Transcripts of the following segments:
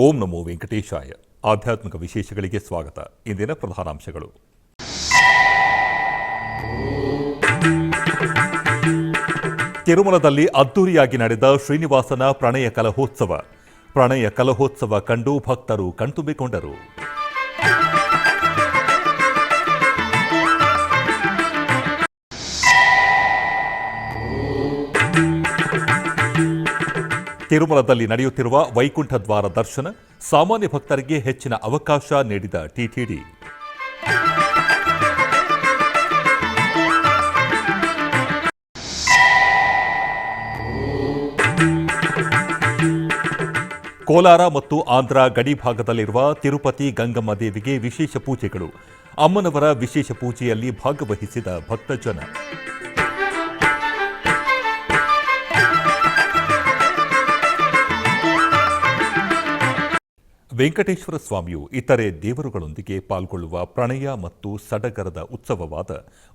ಓಂ ನಮೋ ವೆಂಕಟೇಶಾಯ. ಆಧ್ಯಾತ್ಮಿಕ ವಿಶೇಷಗಳಿಗೆ ಸ್ವಾಗತ. ಇಂದಿನ ಪ್ರಧಾನಾಂಶಗಳು. ತಿರುಮಲದಲ್ಲಿ ಅದ್ದೂರಿಯಾಗಿ ನಡೆದ ಶ್ರೀನಿವಾಸನ ಪ್ರಣಯ ಕಲಹೋತ್ಸವ ಕಂಡು ಭಕ್ತರು ಕಣ್ತುಂಬಿಕೊಂಡರು. ತಿರುಮಲದಲ್ಲಿ ನಡೆಯುತ್ತಿರುವ ವೈಕುಂಠ ದ್ವಾರ ದರ್ಶನ, ಸಾಮಾನ್ಯ ಭಕ್ತರಿಗೆ ಹೆಚ್ಚಿನ ಅವಕಾಶ ನೀಡಿದ ಟಿಟಿಡಿ. ಕೋಲಾರ ಮತ್ತು ಆಂಧ್ರ ಗಡಿ ಭಾಗದಲ್ಲಿರುವ ತಿರುಪತಿ ಗಂಗಮ್ಮ ದೇವಿಗೆ ವಿಶೇಷ ಪೂಜೆಗಳು. ಅಮ್ಮನವರ ವಿಶೇಷ ಪೂಜೆಯಲ್ಲಿ ಭಾಗವಹಿಸಿದ ಭಕ್ತಜನ. ವೆಂಕಟೇಶ್ವರ ಸ್ವಾಮಿಯು ಇತರೆ ದೇವರುಗಳೊಂದಿಗೆ ಪಾಲ್ಗೊಳ್ಳುವ ಪ್ರಣಯ ಮತ್ತು ಸಡಗರದ ಉತ್ಸವವಾದ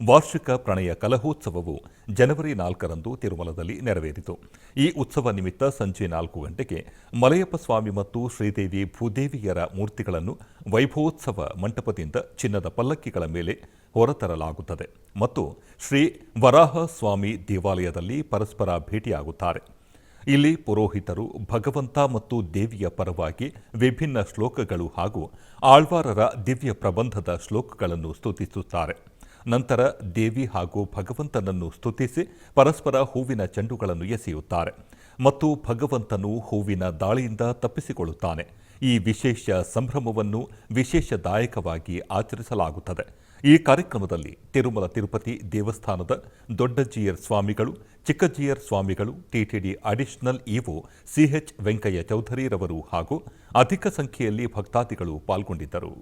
ವಾರ್ಷಿಕ ಪ್ರಣಯ ಕಲಹೋತ್ಸವವು ಜನವರಿ 4ರಂದು ತಿರುಮಲದಲ್ಲಿ ನೆರವೇರಿತು. ಈ ಉತ್ಸವ ನಿಮಿತ್ತ ಸಂಜೆ 4 ಗಂಟೆಗೆ ಮಲಯಪ್ಪ ಸ್ವಾಮಿ ಮತ್ತು ಶ್ರೀದೇವಿ ಭೂದೇವಿಯರ ಮೂರ್ತಿಗಳನ್ನು ವೈಭವೋತ್ಸವ ಮಂಟಪದಿಂದ ಚಿನ್ನದ ಪಲ್ಲಕ್ಕಿಗಳ ಮೇಲೆ ಹೊರತರಲಾಗುತ್ತದೆ ಮತ್ತು ಶ್ರೀ ವರಾಹ ಸ್ವಾಮಿ ದೇವಾಲಯದಲ್ಲಿ ಪರಸ್ಪರ ಭೇಟಿಯಾಗುತ್ತಾರೆ. ಇಲ್ಲಿ ಪುರೋಹಿತರು ಭಗವಂತ ಮತ್ತು ದೇವಿಯ ಪರವಾಗಿ ವಿಭಿನ್ನ ಶ್ಲೋಕಗಳು ಹಾಗೂ ಆಳ್ವಾರರ ದಿವ್ಯ ಪ್ರಬಂಧದ ಶ್ಲೋಕಗಳನ್ನು ಸ್ತುತಿಸುತ್ತಾರೆ. ನಂತರ ದೇವಿ ಹಾಗೂ ಭಗವಂತನನ್ನು ಸ್ತುತಿಸಿ ಪರಸ್ಪರ ಹೂವಿನ ಚೆಂಡುಗಳನ್ನು ಎಸೆಯುತ್ತಾರೆ ಮತ್ತು ಭಗವಂತನು ಹೂವಿನ ದಾಳಿಯಿಂದ ತಪ್ಪಿಸಿಕೊಳ್ಳುತ್ತಾನೆ. ಈ ವಿಶೇಷ ಸಂಭ್ರಮವನ್ನು ವಿಶೇಷದಾಯಕವಾಗಿ ಆಚರಿಸಲಾಗುತ್ತದೆ. ಈ ಕಾರ್ಯಕ್ರಮದಲ್ಲಿ ತಿರುಮಲ ತಿರುಪತಿ ದೇವಸ್ಥಾನದ ದೊಡ್ಡಜ್ಜಿಯರ್ ಸ್ವಾಮಿಗಳು, ಚಿಕ್ಕಜ್ಜಿಯರ್ ಸ್ವಾಮಿಗಳು, TTD additional EO CH Venkaiah ಚೌಧರಿರವರು ಹಾಗೂ ಅಧಿಕ ಸಂಖ್ಯೆಯಲ್ಲಿ ಭಕ್ತಾದಿಗಳು ಪಾಲ್ಗೊಂಡಿದ್ದರು.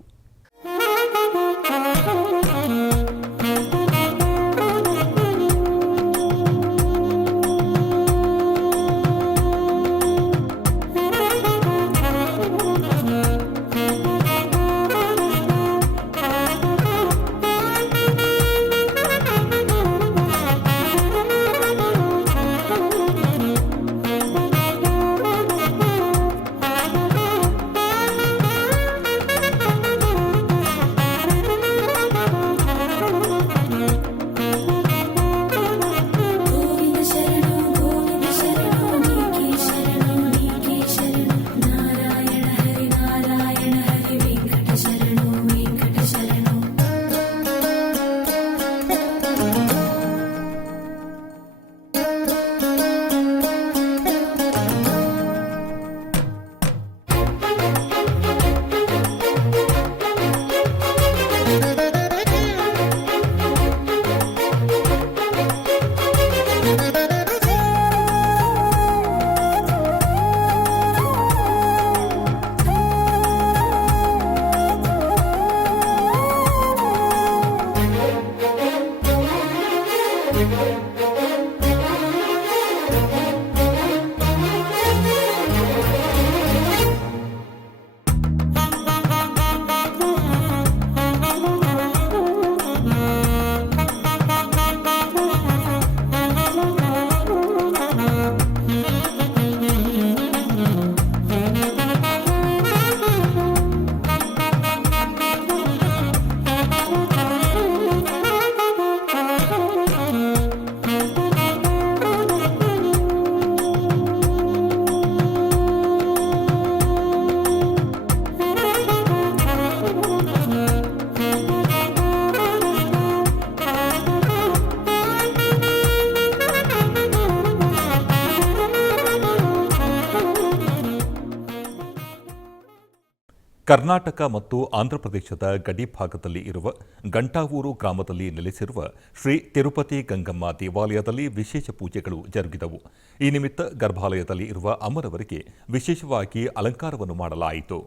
ಕರ್ನಾಟಕ ಮತ್ತು ಆಂಧ್ರಪ್ರದೇಶದ ಗಡಿ ಭಾಗದಲ್ಲಿ ಇರುವ ಗಂಟಾವೂರು ಗ್ರಾಮದಲ್ಲಿ ನೆಲೆಸಿರುವ ಶ್ರೀ ತಿರುಪತಿ ಗಂಗಮ್ಮ ದೇವಾಲಯದಲ್ಲಿ ವಿಶೇಷ ಪೂಜೆಗಳು ಜರುಗಿದವು. ಈ ನಿಮಿತ್ತ ಗರ್ಭಾಲಯದಲ್ಲಿ ಇರುವ ಅಮ್ಮನವರಿಗೆ ವಿಶೇಷವಾಗಿ ಅಲಂಕಾರವನ್ನು ಮಾಡಲಾಯಿತು.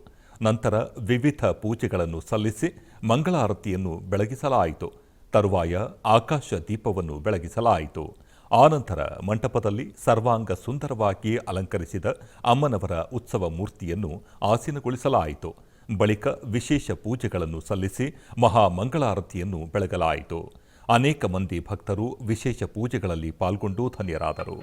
ನಂತರ ವಿವಿಧ ಪೂಜೆಗಳನ್ನು ಸಲ್ಲಿಸಿ ಮಂಗಳಾರತಿಯನ್ನು ಬೆಳಗಿಸಲಾಯಿತು. ತರುವಾಯ ಆಕಾಶ ದೀಪವನ್ನು ಬೆಳಗಿಸಲಾಯಿತು. ಆನಂತರ ಮಂಟಪದಲ್ಲಿ ಸರ್ವಾಂಗ ಸುಂದರವಾಗಿ ಅಲಂಕರಿಸಿದ ಅಮ್ಮನವರ ಉತ್ಸವ ಮೂರ್ತಿಯನ್ನು ಆಸೀನಗೊಳಿಸಲಾಯಿತು. ಬಳಿಕ ವಿಶೇಷ ಪೂಜೆಗಳನ್ನು ಸಲ್ಲಿಸಿ ಮಹಾಮಂಗಳಾರತಿಯನ್ನು ಬೆಳಗಲಾಯಿತು. ಅನೇಕ ಮಂದಿ ಭಕ್ತರು ವಿಶೇಷ ಪೂಜೆಗಳಲ್ಲಿ ಪಾಲ್ಗೊಂಡು ಧನ್ಯರಾದರು.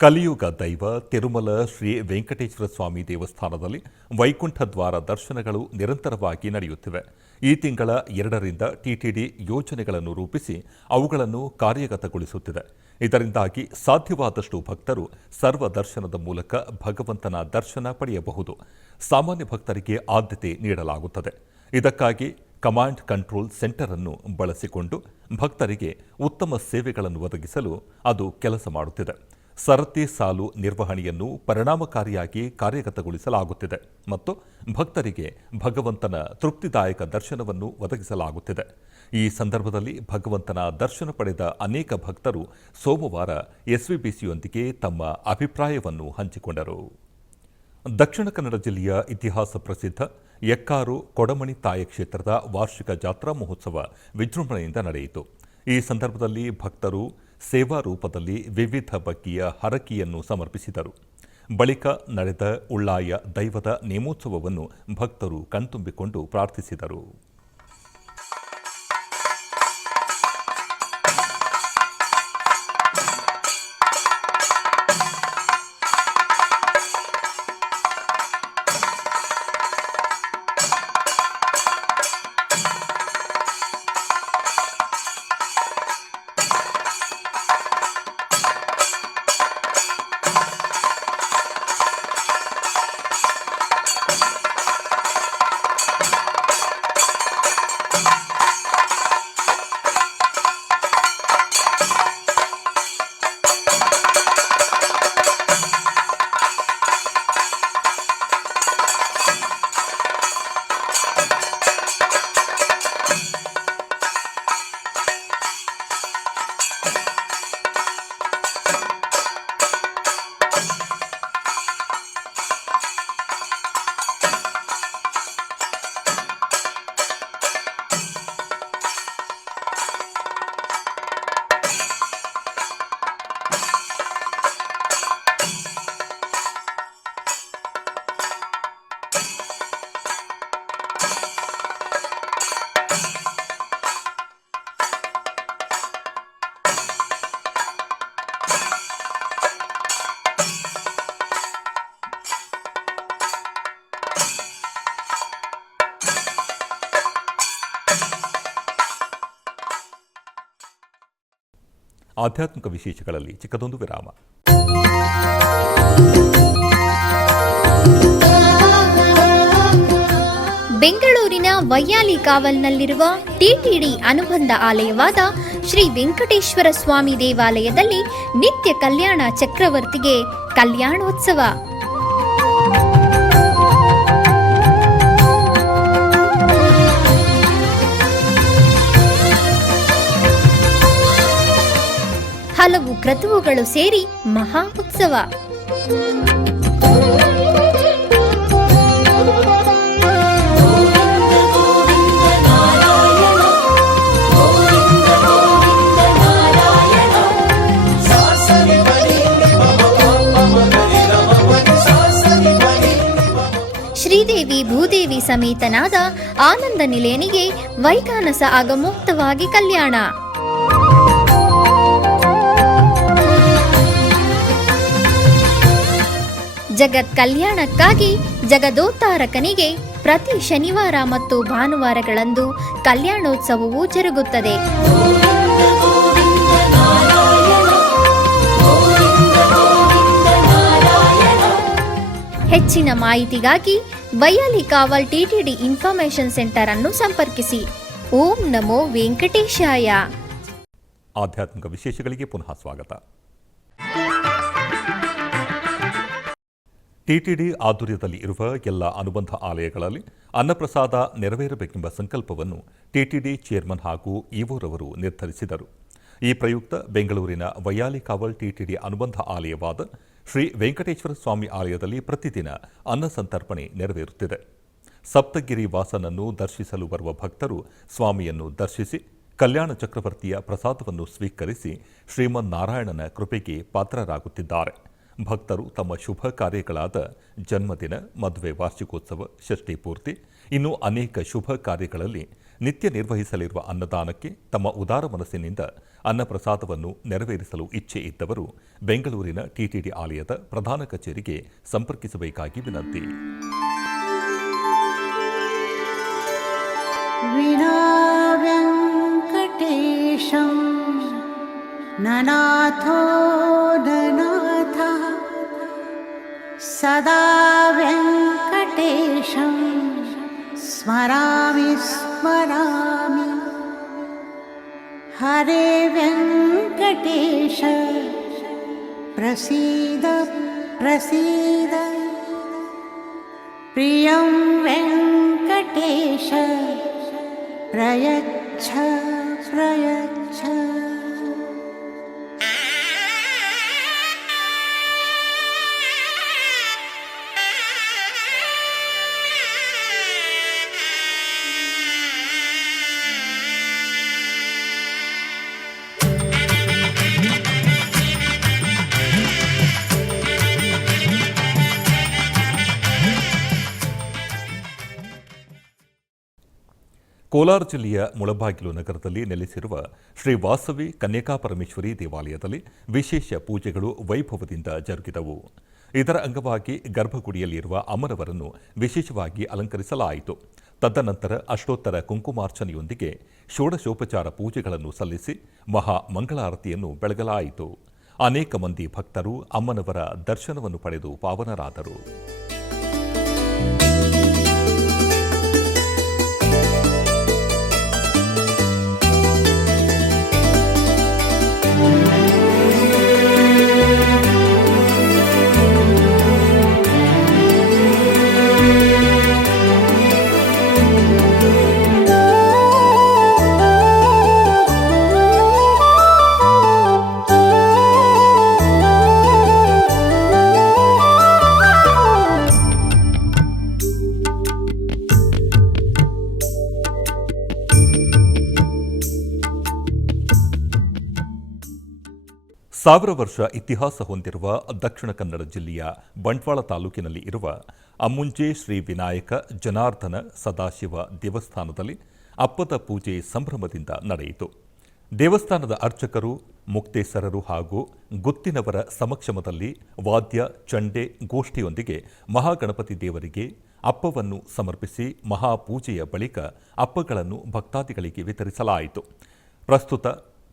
ಕಲಿಯುಗ ದೈವ ತಿರುಮಲ ಶ್ರೀ ವೆಂಕಟೇಶ್ವರ ಸ್ವಾಮಿ ದೇವಸ್ಥಾನದಲ್ಲಿ ವೈಕುಂಠ ದ್ವಾರ ದರ್ಶನಗಳು ನಿರಂತರವಾಗಿ ನಡೆಯುತ್ತಿವೆ. ಈ ತಿಂಗಳ 2ರಿಂದ ಟಿಟಿಡಿ ಯೋಜನೆಗಳನ್ನು ರೂಪಿಸಿ ಅವುಗಳನ್ನು ಕಾರ್ಯಗತಗೊಳಿಸುತ್ತಿದೆ. ಇದರಿಂದಾಗಿ ಸಾಧ್ಯವಾದಷ್ಟು ಭಕ್ತರು ಸರ್ವ ದರ್ಶನದ ಮೂಲಕ ಭಗವಂತನ ದರ್ಶನ ಪಡೆಯಬಹುದು. ಸಾಮಾನ್ಯ ಭಕ್ತರಿಗೆ ಆದ್ಯತೆ ನೀಡಲಾಗುತ್ತದೆ. ಇದಕ್ಕಾಗಿ ಕಮಾಂಡ್ ಕಂಟ್ರೋಲ್ ಸೆಂಟರ್ ಅನ್ನು ಬಳಸಿಕೊಂಡು ಭಕ್ತರಿಗೆ ಉತ್ತಮ ಸೇವೆಗಳನ್ನು ಒದಗಿಸಲು ಅದು ಕೆಲಸ ಮಾಡುತ್ತಿದೆ. ಸರತಿ ಸಾಲು ನಿರ್ವಹಣೆಯನ್ನು ಪರಿಣಾಮಕಾರಿಯಾಗಿ ಕಾರ್ಯಗತಗೊಳಿಸಲಾಗುತ್ತಿದೆ ಮತ್ತು ಭಕ್ತರಿಗೆ ಭಗವಂತನ ತೃಪ್ತಿದಾಯಕ ದರ್ಶನವನ್ನು ಒದಗಿಸಲಾಗುತ್ತಿದೆ. ಈ ಸಂದರ್ಭದಲ್ಲಿ ಭಗವಂತನ ದರ್ಶನ ಪಡೆದ ಅನೇಕ ಭಕ್ತರು ಸೋಮವಾರ ಎಸ್ವಿಬಿಸಿಯೊಂದಿಗೆ ತಮ್ಮ ಅಭಿಪ್ರಾಯವನ್ನು ಹಂಚಿಕೊಂಡರು. ದಕ್ಷಿಣ ಕನ್ನಡ ಜಿಲ್ಲೆಯ ಇತಿಹಾಸ ಪ್ರಸಿದ್ಧ ಯಕ್ಕಾರು ಕೊಡಮಣಿ ತಾಯ ಕ್ಷೇತ್ರದ ವಾರ್ಷಿಕ ಜಾತ್ರಾ ಮಹೋತ್ಸವ ವಿಜೃಂಭಣೆಯಿಂದ ನಡೆಯಿತು. ಈ ಸಂದರ್ಭದಲ್ಲಿ ಭಕ್ತರು ಸೇವಾ ರೂಪದಲ್ಲಿ ವಿವಿಧ ಬಗೆಯ ಹರಕೆಯನ್ನು ಸಮರ್ಪಿಸಿದರು. ಬಳಿಕ ನಡೆದ ಉಳ್ಳಾಯ ದೈವದ ನೇಮೋತ್ಸವವನ್ನು ಭಕ್ತರು ಕಣ್ತುಂಬಿಕೊಂಡು ಪ್ರಾರ್ಥಿಸಿದರು. ಆಧ್ಯಾತ್ಮಿಕ ವಿಶೇಷಗಳಲ್ಲಿ ಚಿಕ್ಕದೊಂದು ವಿರಾಮ. ಬೆಂಗಳೂರಿನ ವೈಯಾಲಿ ಕಾವಲ್ನಲ್ಲಿರುವ ಟಿಟಿಡಿ ಅನುಬಂಧ ಆಲಯವಾದ ಶ್ರೀ ವೆಂಕಟೇಶ್ವರ ಸ್ವಾಮಿ ದೇವಾಲಯದಲ್ಲಿ ನಿತ್ಯ ಕಲ್ಯಾಣ ಚಕ್ರವರ್ತಿಗೆ ಕಲ್ಯಾಣೋತ್ಸವ. ಹಲವು ಕ್ರತುವುಗಳು ಸೇರಿ ಮಹಾ ಉತ್ಸವ. ಶ್ರೀದೇವಿ ಭೂದೇವಿ ಸಮೇತನಾದ ಆನಂದ ನಿಲಯನಿಗೆ ವೈಖಾನಸ ಆಗಮೋಕ್ತವಾಗಿ ಕಲ್ಯಾಣ. ಜಗತ್ ಕಲ್ಯಾಣಕ್ಕಾಗಿ ಜಗದೋತ್ತಾರಕನಿಗೆ ಪ್ರತಿ ಶನಿವಾರ ಮತ್ತು ಭಾನುವಾರಗಳಂದು ಕಲ್ಯಾಣೋತ್ಸವವು ಜರುಗುತ್ತದೆ. ಹೆಚ್ಚಿನ ಮಾಹಿತಿಗಾಗಿ ವೈಯಾಲಿ ಕಾವಲ್ ಟಿಟಿಡಿ ಇನ್ಫಾರ್ಮೇಷನ್ ಸೆಂಟರ್ ಅನ್ನು ಸಂಪರ್ಕಿಸಿ. ಓಂ ನಮೋ ವೆಂಕಟೇಶಾಯ. ಆಧ್ಯಾತ್ಮಿಕ ವಿಶೇಷಗಳಿಗೆ ಪುನಃ ಸ್ವಾಗತ. ಟಿಟಿಡಿ ಆಧ್ವರ್ಯದಲ್ಲಿ ಇರುವ ಎಲ್ಲ ಅನುಬಂಧ ಆಲಯಗಳಲ್ಲಿ ಅನ್ನಪ್ರಸಾದ ನೆರವೇರಬೇಕೆಂಬ ಸಂಕಲ್ಪವನ್ನು ಟಿಟಿಡಿ ಚೇರ್ಮನ್ ಹಾಗೂ ಇಒರವರು ನಿರ್ಧರಿಸಿದರು. ಈ ಪ್ರಯುಕ್ತ ಬೆಂಗಳೂರಿನ ವೈಯಾಲಿ ಕಾವಲ್ ಟಿಟಿಡಿ ಅನುಬಂಧ ಆಲಯವಾದ ಶ್ರೀ ವೆಂಕಟೇಶ್ವರ ಸ್ವಾಮಿ ಆಲಯದಲ್ಲಿ ಪ್ರತಿದಿನ ಅನ್ನ ಸಂತರ್ಪಣೆ ನೆರವೇರುತ್ತಿದೆ. ಸಪ್ತಗಿರಿ ವಾಸನನ್ನು ದರ್ಶಿಸಲು ಬರುವ ಭಕ್ತರು ಸ್ವಾಮಿಯನ್ನು ದರ್ಶಿಸಿ ಕಲ್ಯಾಣ ಚಕ್ರವರ್ತಿಯ ಪ್ರಸಾದವನ್ನು ಸ್ವೀಕರಿಸಿ ಶ್ರೀಮನ್ನಾರಾಯಣನ ಕೃಪೆಗೆ ಪಾತ್ರರಾಗುತ್ತಿದ್ದಾರೆ. ಭಕ್ತರು ತಮ್ಮ ಶುಭ ಕಾರ್ಯಗಳಾದ ಜನ್ಮದಿನ, ಮದುವೆ ವಾರ್ಷಿಕೋತ್ಸವ, ಷಷ್ಠಿ ಪೂರ್ತಿ, ಇನ್ನು ಅನೇಕ ಶುಭ ಕಾರ್ಯಗಳಲ್ಲಿ ನಿತ್ಯ ನಿರ್ವಹಿಸಲಿರುವ ಅನ್ನದಾನಕ್ಕೆ ತಮ್ಮ ಉದಾರ ಮನಸ್ಸಿನಿಂದ ಅನ್ನಪ್ರಸಾದವನ್ನು ನೆರವೇರಿಸಲು ಇಚ್ಛೆ ಇದ್ದವರು ಬೆಂಗಳೂರಿನ ಟಿಟಿಡಿ ಆಲಯದ ಪ್ರಧಾನ ಕಚೇರಿಗೆ ಸಂಪರ್ಕಿಸಬೇಕಾಗಿ ವಿನಂತಿ. ವಿನಾ ವೆಂಕಟೇಶಂ ನನಾಥೋ ನನಾಥ ಸದಾ ವೆಂಕಟೇಶಂ ಸ್ಮರಾಮಿ ಸ್ಮರಾಮಿ. ಹರೇ ವೆಂಕಟೇಶ ಪ್ರಸೀದ ಪ್ರಸೀದ. ಪ್ರಿಯಂ ವೆಂಕಟೇಶ ಪ್ರಯಚ್ಛ ಪ್ರಯಚ್ಛ. ಕೋಲಾರ ಜಿಲ್ಲೆಯ ಮುಳಬಾಗಿಲು ನಗರದಲ್ಲಿ ನೆಲೆಸಿರುವ ಶ್ರೀ ವಾಸವಿ ಕನ್ಯಕಾಪರಮೇಶ್ವರಿ ದೇವಾಲಯದಲ್ಲಿ ವಿಶೇಷ ಪೂಜೆಗಳು ವೈಭವದಿಂದ ಜರುಗಿದವು. ಇದರ ಅಂಗವಾಗಿ ಗರ್ಭಗುಡಿಯಲ್ಲಿರುವ ಅಮ್ಮನವರನ್ನು ವಿಶೇಷವಾಗಿ ಅಲಂಕರಿಸಲಾಯಿತು. ತದನಂತರ ಅಷ್ಟೋತ್ತರ ಕುಂಕುಮಾರ್ಚನೆಯೊಂದಿಗೆ ಷೋಡಶೋಪಚಾರ ಪೂಜೆಗಳನ್ನು ಸಲ್ಲಿಸಿ ಮಹಾ ಮಂಗಳಾರತಿಯನ್ನು ಬೆಳಗಲಾಯಿತು. ಅನೇಕ ಮಂದಿ ಭಕ್ತರು ಅಮ್ಮನವರ ದರ್ಶನವನ್ನು ಪಡೆದು ಪಾವನರಾದರು. ಸಾವಿರ ವರ್ಷ ಇತಿಹಾಸ ಹೊಂದಿರುವ ದಕ್ಷಿಣ ಕನ್ನಡ ಜಿಲ್ಲೆಯ ಬಂಟ್ವಾಳ ತಾಲೂಕಿನಲ್ಲಿ ಇರುವ ಅಮ್ಮುಂಜೆ ಶ್ರೀ ವಿನಾಯಕ ಜನಾರ್ದನ ಸದಾಶಿವ ದೇವಸ್ಥಾನದಲ್ಲಿ ಅಪ್ಪದ ಪೂಜೆ ಸಂಭ್ರಮದಿಂದ ನಡೆಯಿತು. ದೇವಸ್ಥಾನದ ಅರ್ಚಕರು, ಮುಕ್ತೇಸರರು ಹಾಗೂ ಗುತ್ತಿನವರ ಸಮಕ್ಷಮದಲ್ಲಿ ವಾದ್ಯ, ಚಂಡೆ, ಗೋಷ್ಠಿಯೊಂದಿಗೆ ಮಹಾಗಣಪತಿ ದೇವರಿಗೆ ಅಪ್ಪವನ್ನು ಸಮರ್ಪಿಸಿ ಮಹಾಪೂಜೆಯ ಬಳಿಕ ಅಪ್ಪಗಳನ್ನು ಭಕ್ತಾದಿಗಳಿಗೆ ವಿತರಿಸಲಾಯಿತು. ಪ್ರಸ್ತುತ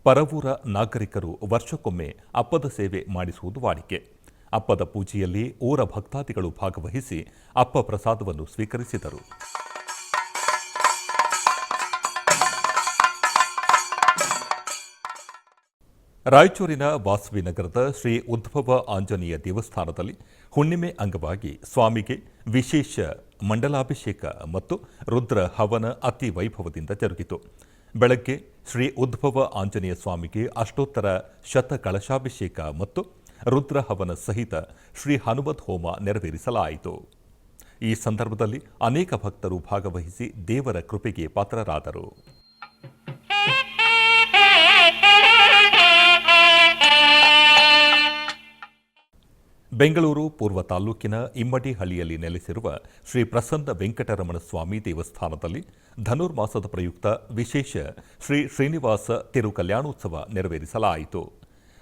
ಪರವೂರ ನಾಗರಿಕರು ವರ್ಷಕ್ಕೊಮ್ಮೆ ಅಪ್ಪದ ಸೇವೆ ಮಾಡಿಸುವುದು ವಾಡಿಕೆ. ಅಪ್ಪದ ಪೂಜೆಯಲ್ಲಿ ಊರ ಭಕ್ತಾದಿಗಳು ಭಾಗವಹಿಸಿ ಅಪ್ಪ ಪ್ರಸಾದವನ್ನು ಸ್ವೀಕರಿಸಿದರು. ರಾಯಚೂರಿನ ವಾಸವಿ ನಗರದ ಶ್ರೀ ಉದ್ಭವ ಆಂಜನೇಯ ದೇವಸ್ಥಾನದಲ್ಲಿ ಹುಣ್ಣಿಮೆ ಅಂಗವಾಗಿ ಸ್ವಾಮಿಗೆ ವಿಶೇಷ ಮಂಡಲಾಭಿಷೇಕ ಮತ್ತು ರುದ್ರ ಹವನ ಅತಿ ವೈಭವದಿಂದ ಜರುಗಿತು. ಬೆಳಗ್ಗೆ ಶ್ರೀ ಉದ್ಭವ ಆಂಜನೇಯ ಸ್ವಾಮಿಗೆ ಅಷ್ಟೋತ್ತರ ಶತಕಳಶಾಭಿಷೇಕ ಮತ್ತು ರುದ್ರ ಹವನ ಸಹಿತ ಶ್ರೀ ಹನುಮತ್ ಹೋಮ ನೆರವೇರಿಸಲಾಯಿತು. ಈ ಸಂದರ್ಭದಲ್ಲಿ ಅನೇಕ ಭಕ್ತರು ಭಾಗವಹಿಸಿ ದೇವರ ಕೃಪೆಗೆ ಪಾತ್ರರಾದರು. ಬೆಂಗಳೂರು ಪೂರ್ವ ತಾಲೂಕಿನ ಇಮ್ಮಡಿಹಳ್ಳಿಯಲ್ಲಿ ನೆಲೆಸಿರುವ ಶ್ರೀ ಪ್ರಸನ್ನ ವೆಂಕಟರಮಣ ಸ್ವಾಮಿ ದೇವಸ್ಥಾನದಲ್ಲಿ ಧನುರ್ಮಾಸದ ಪ್ರಯುಕ್ತ ವಿಶೇಷ ಶ್ರೀ ಶ್ರೀನಿವಾಸ ತಿರುಕಲ್ಯಾಣೋತ್ಸವ ನೆರವೇರಿಸಲಾಯಿತು.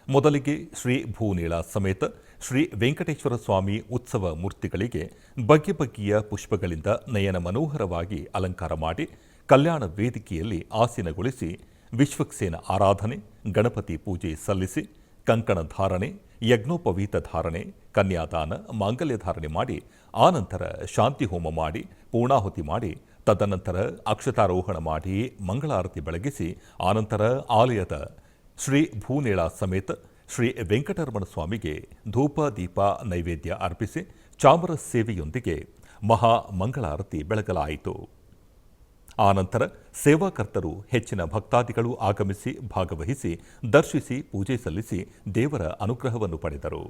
ಮೊದಲಿಗೆ ಶ್ರೀ ಭೂನೀಳ ಸಮೇತ ಶ್ರೀ ವೆಂಕಟೇಶ್ವರ ಸ್ವಾಮಿ ಉತ್ಸವ ಮೂರ್ತಿಗಳಿಗೆ ಬಗೆ ಬಗೆಯ ಪುಷ್ಪಗಳಿಂದ ನಯನ ಮನೋಹರವಾಗಿ ಅಲಂಕಾರ ಮಾಡಿ ಕಲ್ಯಾಣ ವೇದಿಕೆಯಲ್ಲಿ ಆಸೀನಗೊಳಿಸಿ ವಿಶ್ವಕ್ಸೇನ ಆರಾಧನೆ, ಗಣಪತಿ ಪೂಜೆ ಸಲ್ಲಿಸಿ ಕಂಕಣ ಧಾರಣೆ, ಯಜ್ಞೋಪವೀತ ಧಾರಣೆ, ಕನ್ಯಾದಾನ, ಮಾಂಗಲ್ಯ ಧಾರಣೆ ಮಾಡಿ ಆನಂತರ ಶಾಂತಿ ಹೋಮ ಮಾಡಿ ಪೂರ್ಣಾಹುತಿ ಮಾಡಿ ತದನಂತರ ಅಕ್ಷತಾರೋಹಣ ಮಾಡಿ ಮಂಗಳಾರತಿ ಬೆಳಗಿಸಿ ಆನಂತರ ಆಲಯದ ಶ್ರೀ ಭೂನೇಳ ಸಮೇತ ಶ್ರೀ ವೆಂಕಟರಮಣ ಸ್ವಾಮಿಗೆ ಧೂಪ ದೀಪ ನೈವೇದ್ಯ ಅರ್ಪಿಸಿ ಚಾಮರ ಸೇವೆಯೊಂದಿಗೆ ಮಹಾ ಮಂಗಳಾರತಿ ಬೆಳಗಲಾಯಿತು. ಆನಂತರ ಸೇವಾಕರ್ತರು ಹೆಚ್ಚಿನ ಭಕ್ತಾದಿಗಳು ಆಗಮಿಸಿ ಭಾಗವಹಿಸಿ ದರ್ಶಿಸಿ ಪೂಜೆ ಸಲ್ಲಿಸಿ ದೇವರ ಅನುಗ್ರಹವನ್ನು ಪಡೆದರು.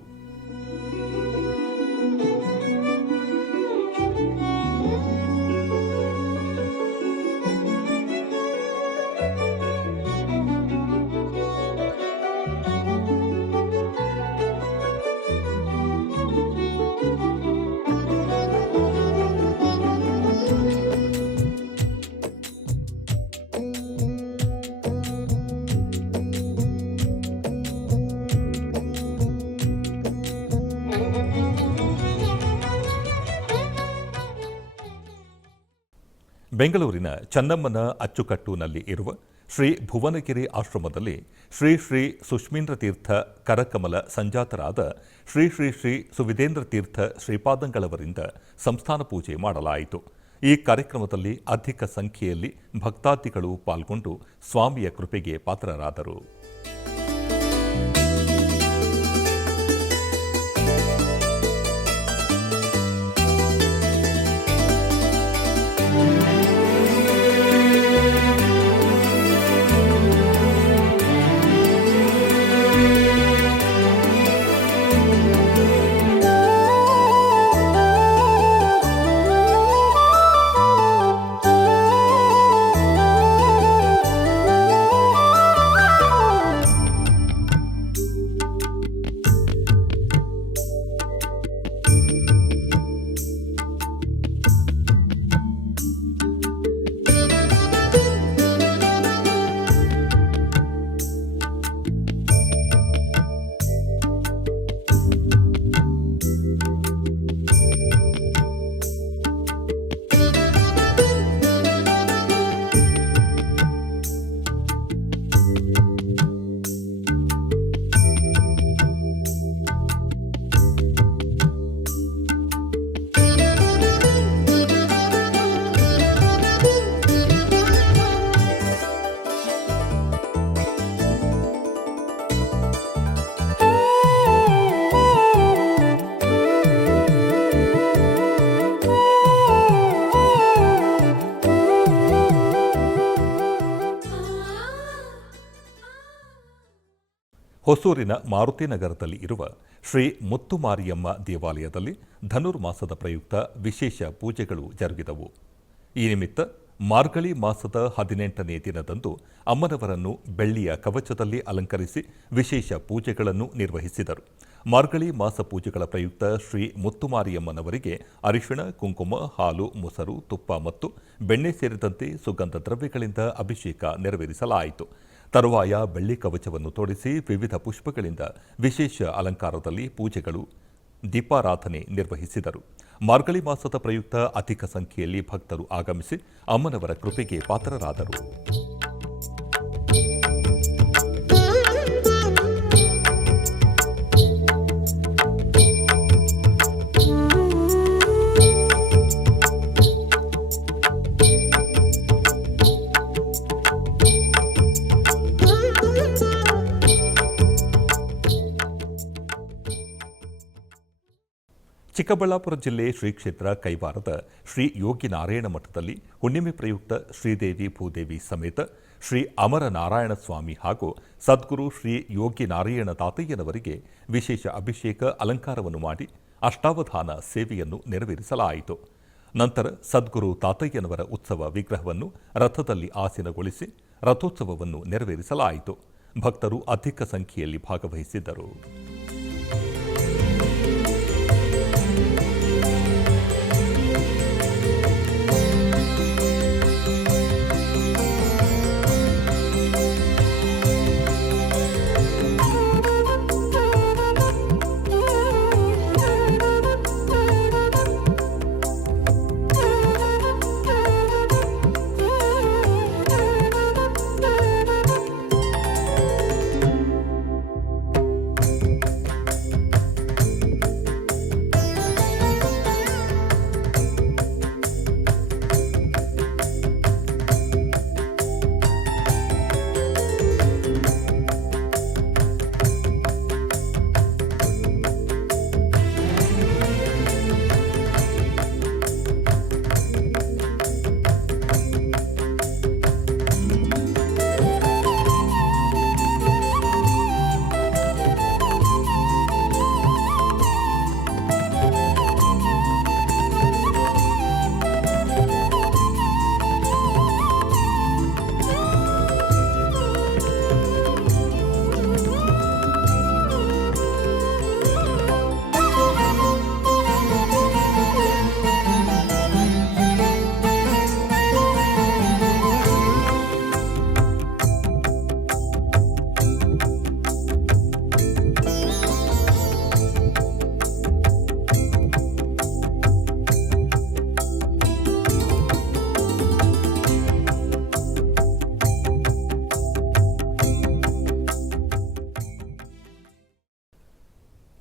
ಬೆಂಗಳೂರಿನ ಚೆನ್ನಮ್ಮನ ಅಚ್ಚುಕಟ್ಟುನಲ್ಲಿ ಇರುವ ಶ್ರೀ ಭುವನಗಿರಿ ಆಶ್ರಮದಲ್ಲಿ ಶ್ರೀ ಶ್ರೀ ಸುಷ್ಮೀಂದ್ರ ತೀರ್ಥ ಕರಕಮಲ ಸಂಜಾತರಾದ ಶ್ರೀ ಶ್ರೀ ಶ್ರೀ ಸುವಿಧೇಂದ್ರ ತೀರ್ಥ ಶ್ರೀಪಾದಂಗಳವರಿಂದ ಸಂಸ್ಥಾನ ಪೂಜೆ ಮಾಡಲಾಯಿತು. ಈ ಕಾರ್ಯಕ್ರಮದಲ್ಲಿ ಅಧಿಕ ಸಂಖ್ಯೆಯಲ್ಲಿ ಭಕ್ತಾದಿಗಳು ಪಾಲ್ಗೊಂಡು ಸ್ವಾಮಿಯ ಕೃಪೆಗೆ ಪಾತ್ರರಾದರು. ಹೊಸೂರಿನ ಮಾರುತಿನಗರದಲ್ಲಿ ಇರುವ ಶ್ರೀ ಮುತ್ತುಮಾರಿಯಮ್ಮ ದೇವಾಲಯದಲ್ಲಿ ಧನುರ್ಮಾಸದ ಪ್ರಯುಕ್ತ ವಿಶೇಷ ಪೂಜೆಗಳು ಜರುಗಿದವು. ಈ ನಿಮಿತ್ತ ಮಾರ್ಗಳಿ ಮಾಸದ 18ನೇ ದಿನದಂದು ಅಮ್ಮನವರನ್ನು ಬೆಳ್ಳಿಯ ಕವಚದಲ್ಲಿ ಅಲಂಕರಿಸಿ ವಿಶೇಷ ಪೂಜೆಗಳನ್ನು ನಿರ್ವಹಿಸಿದರು. ಮಾರ್ಗಳಿ ಮಾಸ ಪೂಜೆಗಳ ಪ್ರಯುಕ್ತ ಶ್ರೀ ಮುತ್ತುಮಾರಿಯಮ್ಮನವರಿಗೆ ಅರಿಶಿಣ, ಕುಂಕುಮ, ಹಾಲು, ಮೊಸರು, ತುಪ್ಪ ಮತ್ತು ಬೆಣ್ಣೆ ಸೇರಿದಂತೆ ಸುಗಂಧ ದ್ರವ್ಯಗಳಿಂದ ಅಭಿಷೇಕ ನೆರವೇರಿಸಲಾಯಿತು. ತರುವಾಯ ಬೆಳ್ಳಿ ಕವಚವನ್ನು ತೊಡಿಸಿ ವಿವಿಧ ಪುಷ್ಪಗಳಿಂದ ವಿಶೇಷ ಅಲಂಕಾರದಲ್ಲಿ ಪೂಜೆಗಳು, ದೀಪಾರಾಧನೆ ನಿರ್ವಹಿಸಿದರು. ಮಾರ್ಗಳಿ ಮಾಸದ ಪ್ರಯುಕ್ತ ಅಧಿಕ ಸಂಖ್ಯೆಯಲ್ಲಿ ಭಕ್ತರು ಆಗಮಿಸಿ ಅಮ್ಮನವರ ಕೃಪೆಗೆ ಪಾತ್ರರಾದರು. ಚಿಕ್ಕಬಳ್ಳಾಪುರ ಜಿಲ್ಲೆ ಶ್ರೀ ಕ್ಷೇತ್ರ ಕೈವಾರದ ಶ್ರೀ ಯೋಗಿ ನಾರಾಯಣ ಮಠದಲ್ಲಿ ಹುಣ್ಣಿಮೆ ಪ್ರಯುಕ್ತ ಶ್ರೀದೇವಿ ಭೂದೇವಿ ಸಮೇತ ಶ್ರೀ ಅಮರ ನಾರಾಯಣ ಸ್ವಾಮಿ ಹಾಗೂ ಸದ್ಗುರು ಶ್ರೀ ಯೋಗಿ ನಾರಾಯಣ ತಾತಯ್ಯನವರಿಗೆ ವಿಶೇಷ ಅಭಿಷೇಕ ಅಲಂಕಾರವನ್ನು ಮಾಡಿ ಅಷ್ಟಾವಧಾನ ಸೇವೆಯನ್ನು ನೆರವೇರಿಸಲಾಯಿತು. ನಂತರ ಸದ್ಗುರು ತಾತಯ್ಯನವರ ಉತ್ಸವ ವಿಗ್ರಹವನ್ನು ರಥದಲ್ಲಿ ಆಸೀನಗೊಳಿಸಿ ರಥೋತ್ಸವವನ್ನು ನೆರವೇರಿಸಲಾಯಿತು. ಭಕ್ತರು ಅಧಿಕ ಸಂಖ್ಯೆಯಲ್ಲಿ ಭಾಗವಹಿಸಿದ್ದರು.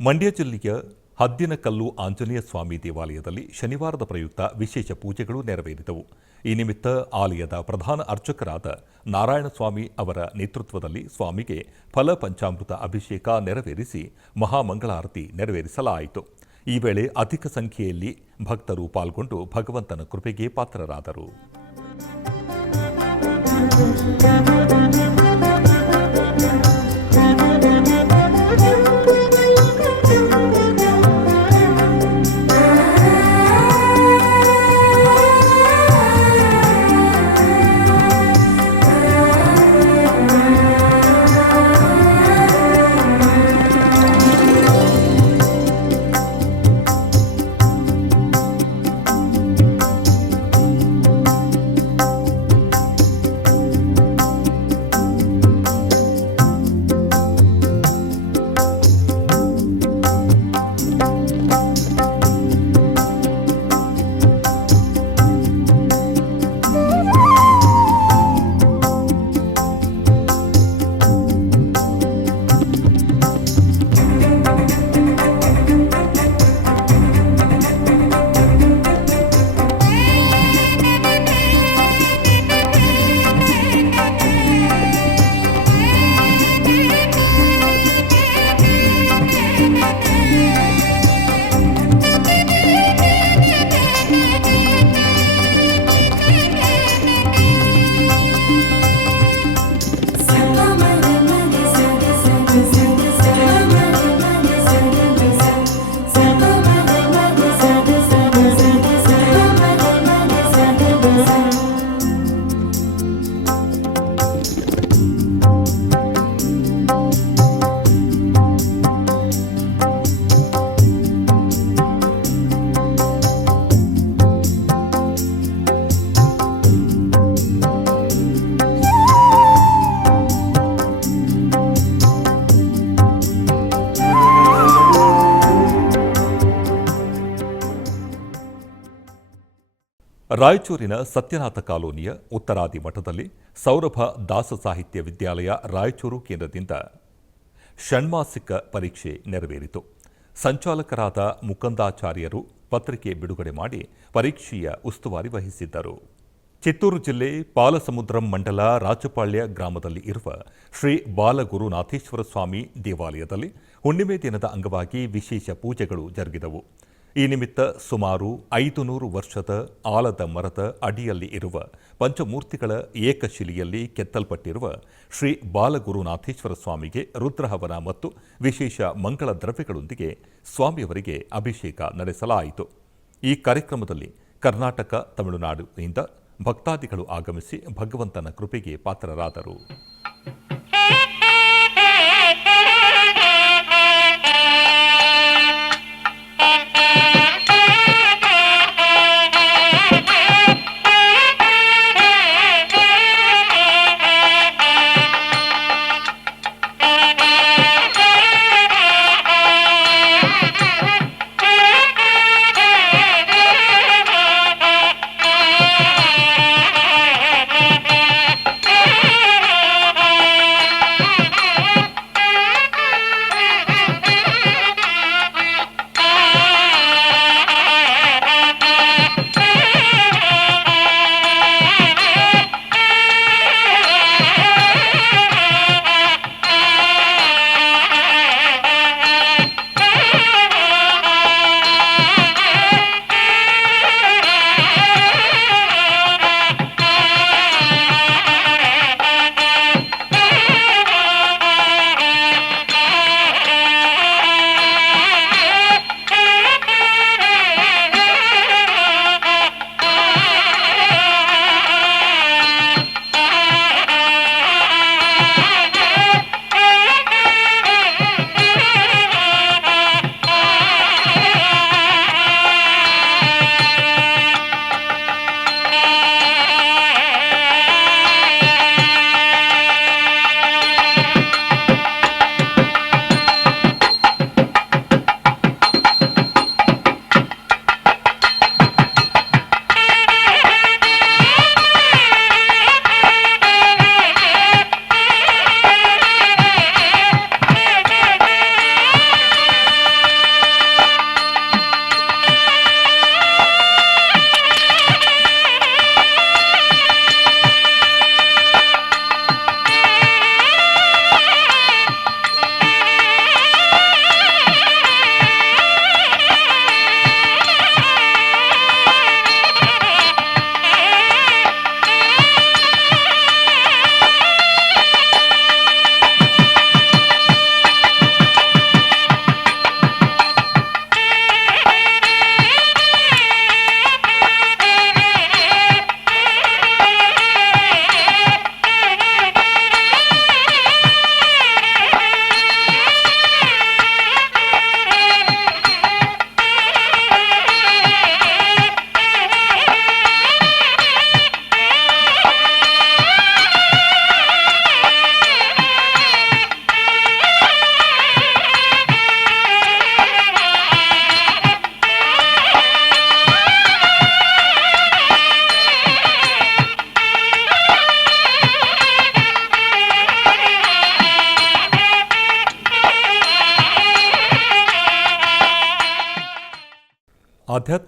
ಮಂಡ್ಯ ಜಿಲ್ಲೆಯ ಹದ್ದಿನಕಲ್ಲು ಆಂಜನೇಯ ಸ್ವಾಮಿ ದೇವಾಲಯದಲ್ಲಿ ಶನಿವಾರದ ಪ್ರಯುಕ್ತ ವಿಶೇಷ ಪೂಜೆಗಳು ನೆರವೇರಿದವು. ಈ ನಿಮಿತ್ತ ಆಲಯದ ಪ್ರಧಾನ ಅರ್ಚಕರಾದ ನಾರಾಯಣಸ್ವಾಮಿ ಅವರ ನೇತೃತ್ವದಲ್ಲಿ ಸ್ವಾಮಿಗೆ ಫಲ ಪಂಚಾಮೃತ ಅಭಿಷೇಕ ನೆರವೇರಿಸಿ ಮಹಾಮಂಗಳಾರತಿ ನೆರವೇರಿಸಲಾಯಿತು. ಈ ವೇಳೆ ಅಧಿಕ ಸಂಖ್ಯೆಯಲ್ಲಿ ಭಕ್ತರು ಪಾಲ್ಗೊಂಡು ಭಗವಂತನ ಕೃಪೆಗೆ ಪಾತ್ರರಾದರು. ರಾಯಚೂರಿನ ಸತ್ಯನಾಥ ಕಾಲೋನಿಯ ಉತ್ತರಾದಿ ಮಠದಲ್ಲಿ ಸೌರಭ ದಾಸ ಸಾಹಿತ್ಯ ವಿದ್ಯಾಲಯ ರಾಯಚೂರು ಕೇಂದ್ರದಿಂದ ಷಣ್ಮಾಸಿಕ ಪರೀಕ್ಷೆ ನೆರವೇರಿತು. ಸಂಚಾಲಕರಾದ ಮುಕಂದಾಚಾರ್ಯರು ಪತ್ರಿಕೆ ಬಿಡುಗಡೆ ಮಾಡಿ ಪರೀಕ್ಷೆಯ ಉಸ್ತುವಾರಿ ವಹಿಸಿದ್ದರು. ಚಿತ್ತೂರು ಜಿಲ್ಲೆ ಪಾಲಸಮುದ್ರಂ ಮಂಡಲ ರಾಜಪಾಳ್ಯ ಗ್ರಾಮದಲ್ಲಿ ಇರುವ ಶ್ರೀ ಬಾಲಗುರುನಾಥೇಶ್ವರ ಸ್ವಾಮಿ ದೇವಾಲಯದಲ್ಲಿ ಹುಣ್ಣಿಮೆ ದಿನದ ಅಂಗವಾಗಿ ವಿಶೇಷ ಪೂಜೆಗಳು ಜರುಗಿದವು. ಈ ನಿಮಿತ್ತ ಸುಮಾರು 500 ವರ್ಷದ ಆಲದ ಮರದ ಅಡಿಯಲ್ಲಿ ಇರುವ ಪಂಚಮೂರ್ತಿಗಳ ಏಕಶಿಲೆಯಲ್ಲಿ ಕೆತ್ತಲ್ಪಟ್ಟಿರುವ ಶ್ರೀ ಬಾಲಗುರುನಾಥೇಶ್ವರ ಸ್ವಾಮಿಗೆ ರುದ್ರಹವನ ಮತ್ತು ವಿಶೇಷ ಮಂಗಳ ದ್ರವ್ಯಗಳೊಂದಿಗೆ ಸ್ವಾಮಿಯವರಿಗೆ ಅಭಿಷೇಕ ನಡೆಸಲಾಯಿತು. ಈ ಕಾರ್ಯಕ್ರಮದಲ್ಲಿ ಕರ್ನಾಟಕ, ತಮಿಳುನಾಡಿನಿಂದ ಭಕ್ತಾದಿಗಳು ಆಗಮಿಸಿ ಭಗವಂತನ ಕೃಪೆಗೆ ಪಾತ್ರರಾದರು.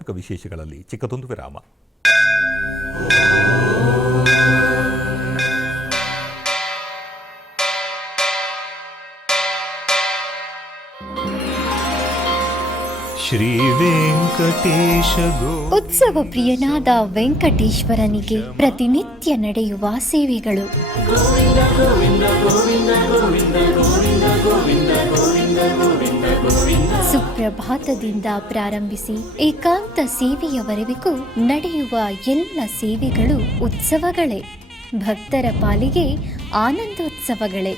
ಆಧ್ಯಾತ್ಮಿಕ ವಿಶೇಷಗಳಲ್ಲಿ ಚಿಕ್ಕದೊಂದು ವಿರಾಮ. ಶ್ರೀ ವೆಂಕಟೇಶ ಉತ್ಸವ ಪ್ರಿಯನಾದ ವೆಂಕಟೇಶ್ವರನಿಗೆ ಪ್ರತಿನಿತ್ಯ ನಡೆಯುವ ಸೇವೆಗಳು. ಸುಪ್ರಭಾತದಿಂದ ಪ್ರಾರಂಭಿಸಿ ಏಕಾಂತ ಸೇವೆಯವರೆಗೂ ನಡೆಯುವ ಎಲ್ಲ ಸೇವೆಗಳು ಉತ್ಸವಗಳೇ. ಭಕ್ತರ ಪಾಲಿಗೆ ಆನಂದೋತ್ಸವಗಳೇ.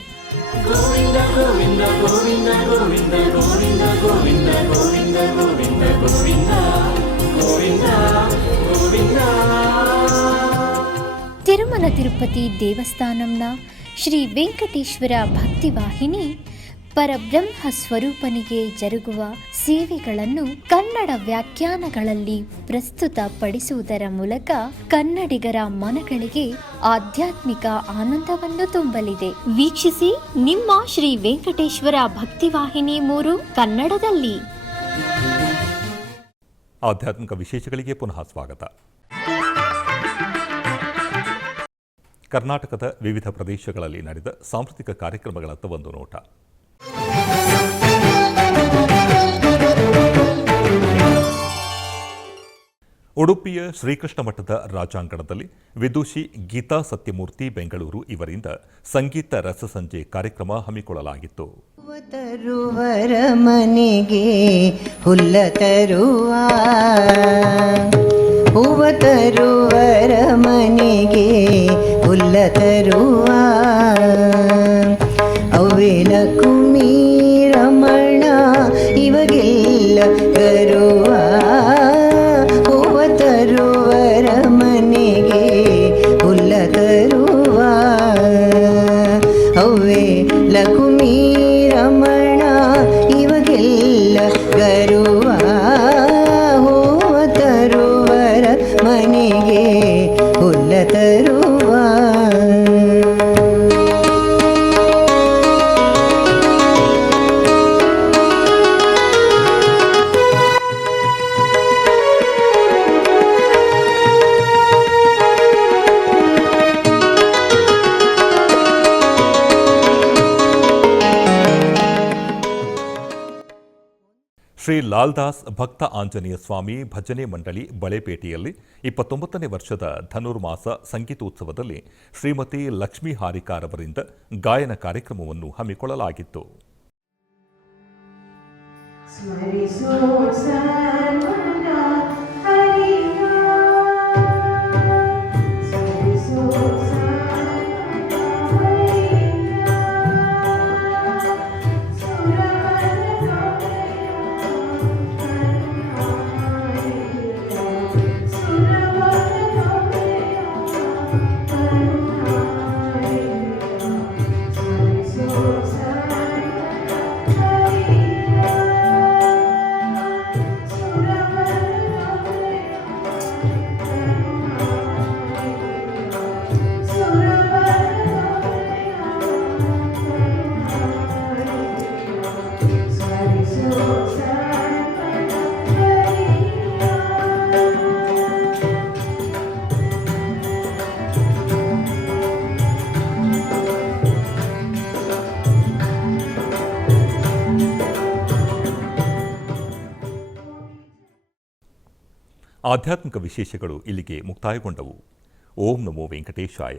ತಿರುಮಲ ತಿರುಪತಿ ದೇವಸ್ಥಾನಂನ ಶ್ರೀ ವೆಂಕಟೇಶ್ವರ ಭಕ್ತಿವಾಹಿನಿ ಪರಬ್ರಹ್ಮ ಸ್ವರೂಪನಿಗೆ ಜರುಗುವ ಸೇವೆಗಳನ್ನು ಕನ್ನಡ ವ್ಯಾಖ್ಯಾನಗಳಲ್ಲಿ ಪ್ರಸ್ತುತಪಡಿಸುವುದರ ಮೂಲಕ ಕನ್ನಡಿಗರ ಮನಗಳಿಗೆ ಆಧ್ಯಾತ್ಮಿಕ ಆನಂದವನ್ನು ತುಂಬಲಿದೆ. ವೀಕ್ಷಿಸಿ ನಿಮ್ಮ ಶ್ರೀ ವೆಂಕಟೇಶ್ವರ ಭಕ್ತಿವಾಹಿನಿ 3 ಕನ್ನಡದಲ್ಲಿ. ಆಧ್ಯಾತ್ಮಿಕ ವಿಶೇಷಗಳಿಗೆ ಪುನಃ ಸ್ವಾಗತ. ಕರ್ನಾಟಕದ ವಿವಿಧ ಪ್ರದೇಶಗಳಲ್ಲಿ ನಡೆದ ಸಾಂಸ್ಕೃತಿಕ ಕಾರ್ಯಕ್ರಮಗಳತ್ತ ಒಂದು ನೋಟ. ಉಡುಪಿಯ ಶ್ರೀಕೃಷ್ಣ ಮಠದ ರಾಜಾಂಗಣದಲ್ಲಿ ವಿದೂಷಿ ಗೀತಾ ಸತ್ಯಮೂರ್ತಿ ಬೆಂಗಳೂರು ಇವರಿಂದ ಸಂಗೀತ ರಸಸಂಜೆ ಕಾರ್ಯಕ್ರಮ ಹಮ್ಮಿಕೊಳ್ಳಲಾಗಿತ್ತು. ತರುವರ ಮನೆಗೆ ಹುಲ್ಲ ತರುವ, ಹೂವ ತರುವರ ಮನೆಗೆ ಹುಲ್ಲ ತರುವ, ಅವೆಲ ಕುಮೀರಮಣ ಇವಾಗೆಲ್ಲ ತರುವ, ಹೂವ ತರುವರ ಮನೆಗೆ ಹುಲ್ಲ ತರುವ, ಅವೆಲ ಕುಮೀರಮಣ ಇವಾಗೆಲ್ಲ ತರುವ, ಹೂವ ತರುವರ ಮನೆಗೆ ಹುಲ್ಲ ತರುವ. ಶ್ರೀ ಲಾಲ್ದಾಸ್ ಭಕ್ತ ಆಂಜನೇಯ ಸ್ವಾಮಿ ಭಜನೆ ಮಂಡಳಿ ಬಳೆಪೇಟೆಯಲ್ಲಿ 29ನೇ ವರ್ಷದ ಧನುರ್ಮಾಸ ಸಂಗೀತೋತ್ಸವದಲ್ಲಿ ಶ್ರೀಮತಿ ಲಕ್ಷ್ಮೀ ಹಾರಿಕಾರವರಿಂದ ಗಾಯನ ಕಾರ್ಯಕ್ರಮವನ್ನು ಹಮ್ಮಿಕೊಳ್ಳಲಾಗಿತ್ತು. ಆಧ್ಯಾತ್ಮಿಕ ವಿಶೇಷಗಳು ಇಲ್ಲಿಗೆ ಮುಕ್ತಾಯಗೊಂಡವು. ಓಂ ನಮೋ ವೆಂಕಟೇಶಾಯ.